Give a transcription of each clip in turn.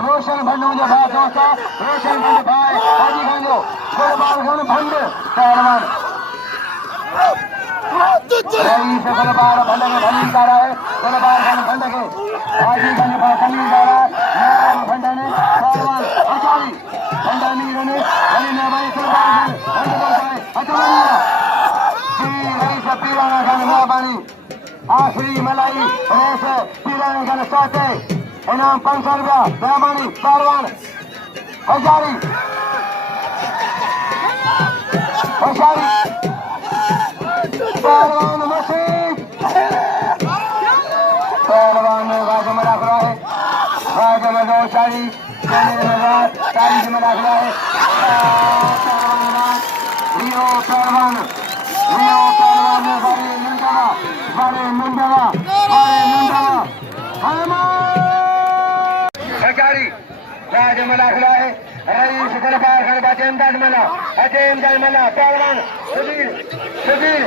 रोशन भंड मुझे भाई दोस्तों रोशन भंड भाई हाजी गंजो गुलबार गन भंड पहलवान रही से गुलबार भंड के भंडी जा रहा है गुलबार गन भंड के हाजी गंज भाई कली जा रहा है नाम भंड ने पहलवान अचारी भंड नीर ने भंडी ने भाई गुलबार गन भंड भाई अचारी रही से पीराना गन मेहरबानी आखिरी मलाई रेस पीराना गन साथे इनाम 500 रुपया मेहरबानी पहलवान हजारी पहलवान मसीह पहलवान राजा मलाखरा है राजा में 2 चारी तारीख में मलाखरा है रियो पहलवान बड़े मुंडवा हजारी राजा मलाखरा है रईस दरबार खन बाजेमदार मना अजेमदार मना पहलवान सुबीर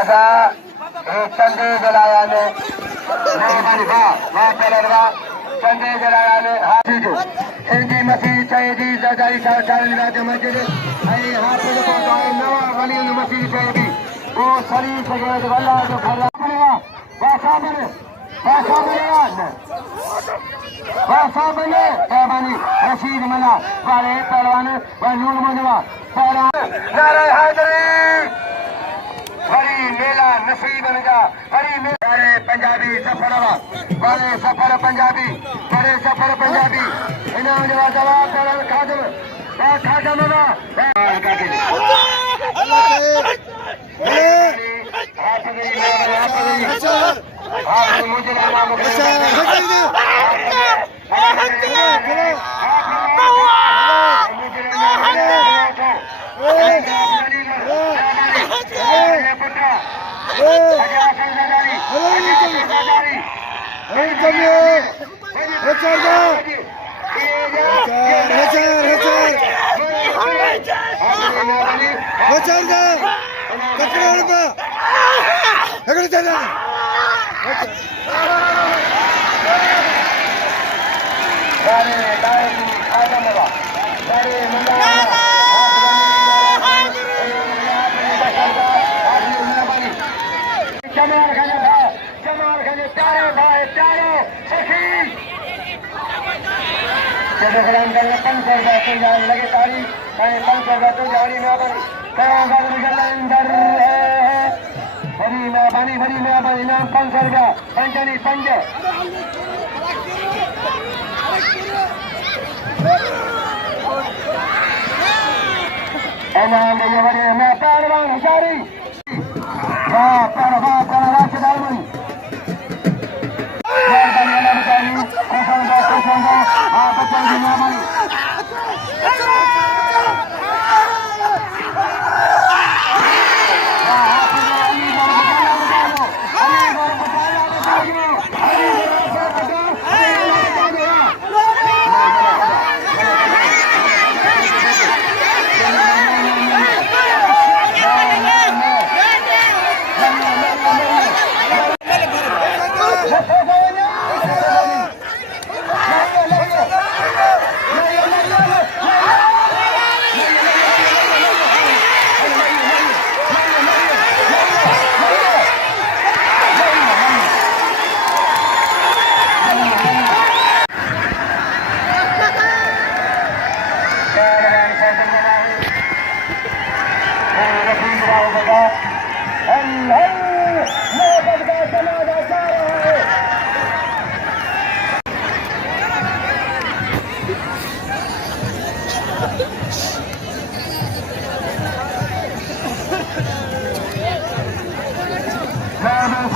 अदा चंदे जलाया ने मेहरबानी वाह पहलवा चंदे जलाया ने हाजी जो सिंधी मसीह चाहिए सरदारी चारण राज मस्जिद ऐं हाफिज़ को नवा वली मसीह चाहिए वो शरीफ के वल्ला जो भला बनेगा वासा बने मेहरबानी रशीद मना वाले पहलवान नूर मंजवा पहलवान नारे हैदरी बड़ी मेला नसीब जा बड़ी मेले पंजाबी सफर वाले सफर पंजाबी बड़े सफर पंजाबी इनाम जवाब जवाब खादम खादम मुझे नाम लगे तारी 500 तो जारी में बड़ी मेहरबानी नाम 500 रुपया पंजनी पंज इनाम ये बड़े मैं पहलवान हजारी वाह पहलवान राशदारमणी बच्चन की मेहरबानी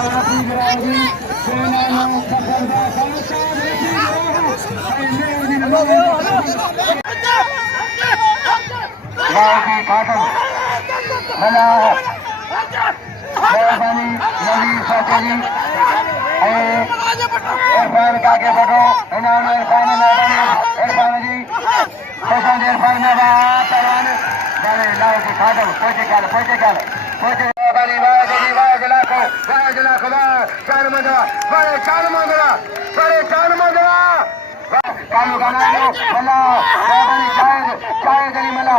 इरफान का के बटो इन्होंने इरफान इरफान जी स्पेशल इरफान में बात करवाने बड़े लाओ की खादम पहुंचे बड़ी वाह जला को चार मंगला कालू का नाम मला बड़ी चाय गली मला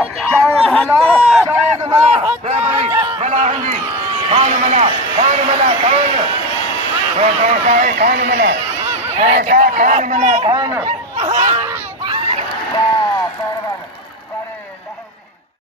बड़ी मला हंजी खान मला खान खान मला